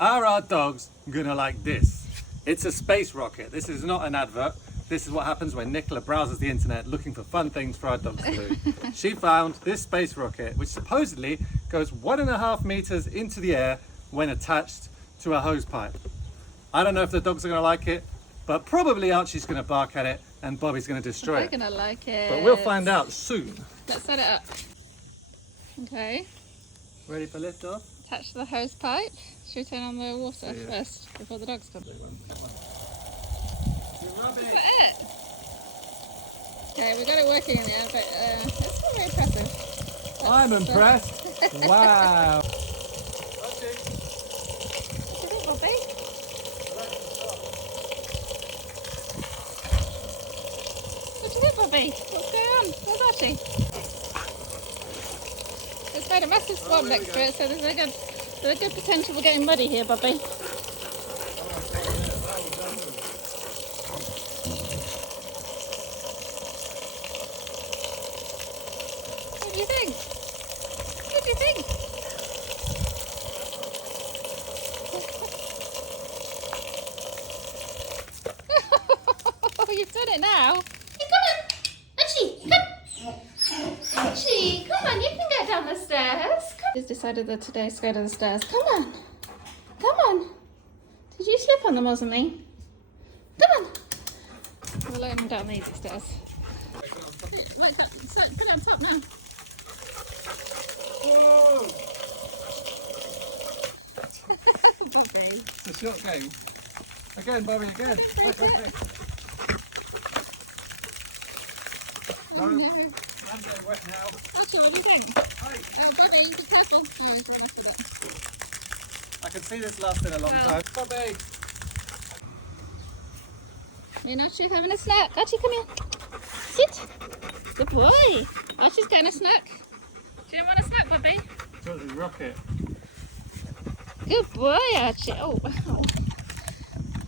Are our dogs gonna like this? It's a space rocket. This is not an advert. This is what happens when Nicola browses the internet looking for fun things for our dogs to do. She found this space rocket, which supposedly goes 1.5 meters into the air when attached to a hose pipe. I don't know if the dogs are gonna like it, but probably Archie's gonna bark at it and Bobby's gonna destroy it. They're gonna like it. But we'll find out soon. Let's set it up. Okay, Ready for liftoff? attach to the hose pipe. Should we turn on the water Yeah. first before the dogs come? You rub Is it. that it? Okay, we got it working in there, but it's not very impressive. I'm impressed. Wow. What do you think, Bobby? What do you think, Bobby? What's going on? Where's Archie? It's made a massive swamp there we next to go. it, so there's a good potential for getting muddy here, Bobby. What do you think? What do you think? Oh, you've done it now. Hey, come on! Archie, come! Archie, come on, you can get down the stairs. He's decided that today's to go to the stairs. Come on. Come on. Did you slip on them or something? Come on. We'll let him down the easy stairs. Look, put it on top now. Whoa. Bobby. It's a short game. Again, Bobby, again. Wait. Oh, no. I'm getting wet now. Archie, what do you think? Hey, Oh, Bobby, be careful. Oh, he's run off with I can see this lasting a long Wow. time. Bobby. it. Me and Archie having a snack. Archie, come here. Sit. Good boy. Archie's getting a snack. Do you want a snack, Bobby? Totally rocket. Good boy, Archie. Oh, wow.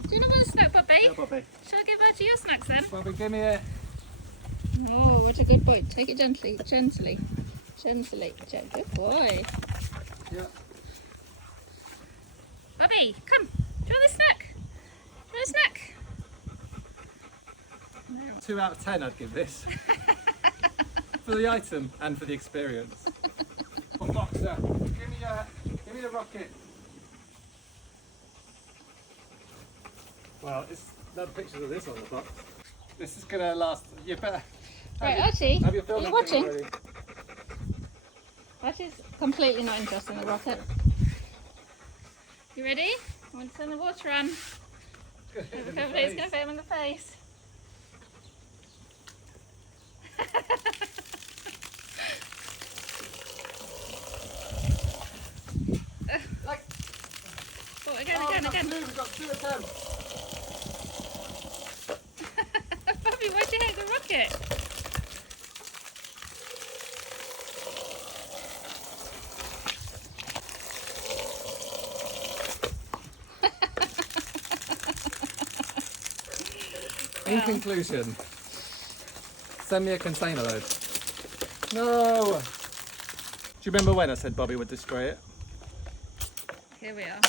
Do you want a snack, Bobby? Yeah, Bobby. Shall I give Archie your snacks then? Bobby, give me it. Oh, what a good boy. Take it gently. Good boy. Yeah. Bobby, come. Do you want a snack? Do you want a snack? 2 out of 10 I'd give this. For the item and for the experience. Boxer, give me the rocket. Well, it's no pictures of this on the box. This is gonna last. You better. Right, Archie, Have your are filming you watching? thing ready. Archie's completely not interested in the rocket. You ready? I'm going to turn the water on. It's It's going to hit him in the face. Like, Oh, again. We've got 2 attempts. Bobby, why'd you hit the rocket? In conclusion, send me a container load. No! Do you remember when I said Bobby would destroy it? Here we are.